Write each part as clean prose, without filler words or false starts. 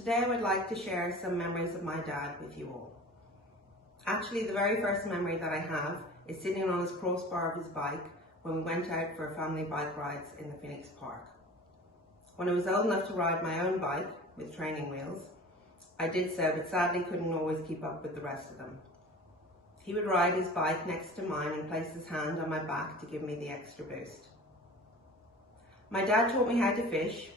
Today I would like to share some memories of my dad with you all. Actually, the very first memory that I have is sitting on his crossbar of his bike when we went out for family bike rides in the Phoenix Park. When I was old enough to ride my own bike with training wheels, I did so, but sadly couldn't always keep up with the rest of them. He would ride his bike next to mine and place his hand on my back to give me the extra boost. My dad taught me how to fish,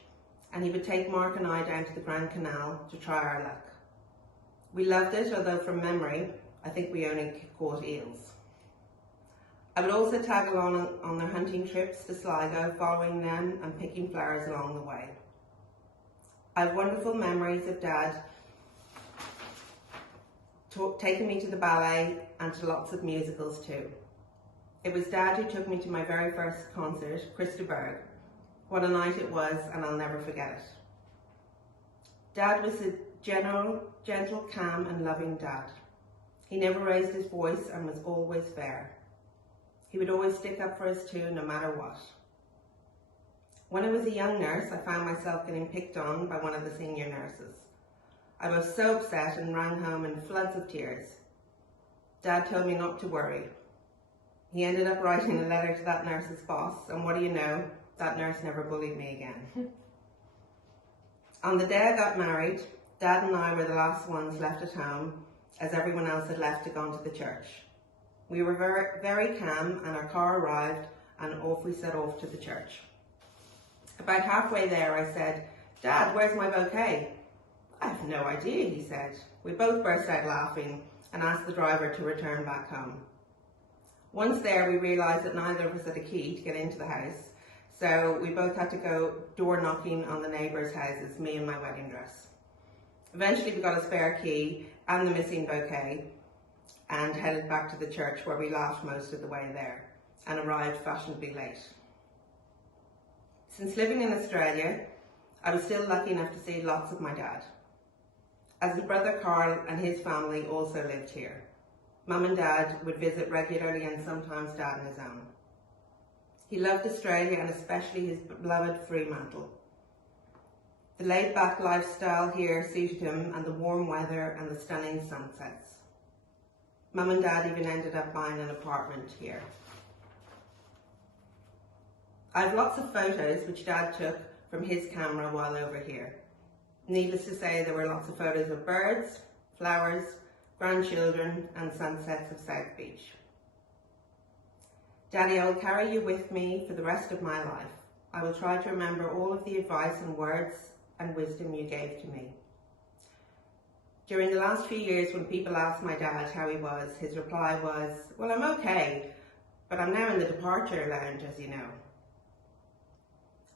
and he would take Mark and I down to the Grand Canal to try our luck. We loved it, although from memory, I think we only caught eels. I would also tag along on their hunting trips to Sligo, following them and picking flowers along the way. I have wonderful memories of Dad taking me to the ballet and to lots of musicals too. It was Dad who took me to my very first concert, Christa Berg. What a night it was, and I'll never forget it. Dad was a gentle, calm and loving dad. He never raised his voice and was always fair. He would always stick up for us too, no matter what. When I was a young nurse, I found myself getting picked on by one of the senior nurses. I was so upset and ran home in floods of tears. Dad told me not to worry. He ended up writing a letter to that nurse's boss, and what do you know, that nurse never bullied me again. On the day I got married, Dad and I were the last ones left at home, as everyone else had left to go to the church. We were very calm, and our car arrived, and off we set off to the church. About halfway there, I said, "Dad, where's my bouquet?" "I have no idea," he said. We both burst out laughing and asked the driver to return back home. Once there, we realised that neither of us had a key to get into the house, so we both had to go door knocking on the neighbours' houses, me in my wedding dress. Eventually, we got a spare key and the missing bouquet and headed back to the church, where we laughed most of the way there and arrived fashionably late. Since living in Australia, I was still lucky enough to see lots of my dad, as his brother Carl and his family also lived here. Mum and Dad would visit regularly, and sometimes Dad on his own. He loved Australia, and especially his beloved Fremantle. The laid-back lifestyle here suited him, and the warm weather and the stunning sunsets. Mum and Dad even ended up buying an apartment here. I have lots of photos which Dad took from his camera while over here. Needless to say, there were lots of photos of birds, flowers, grandchildren and sunsets of South Beach. Daddy, I will carry you with me for the rest of my life. I will try to remember all of the advice and words and wisdom you gave to me. During the last few years, when people asked my dad how he was, his reply was, "Well, I'm okay, but I'm now in the departure lounge, as you know."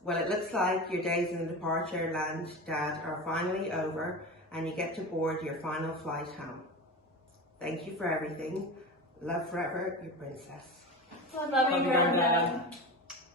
Well, it looks like your days in the departure lounge, Dad, are finally over, and you get to board your final flight home. Thank you for everything. Love forever, your princess. Love you, Grandma.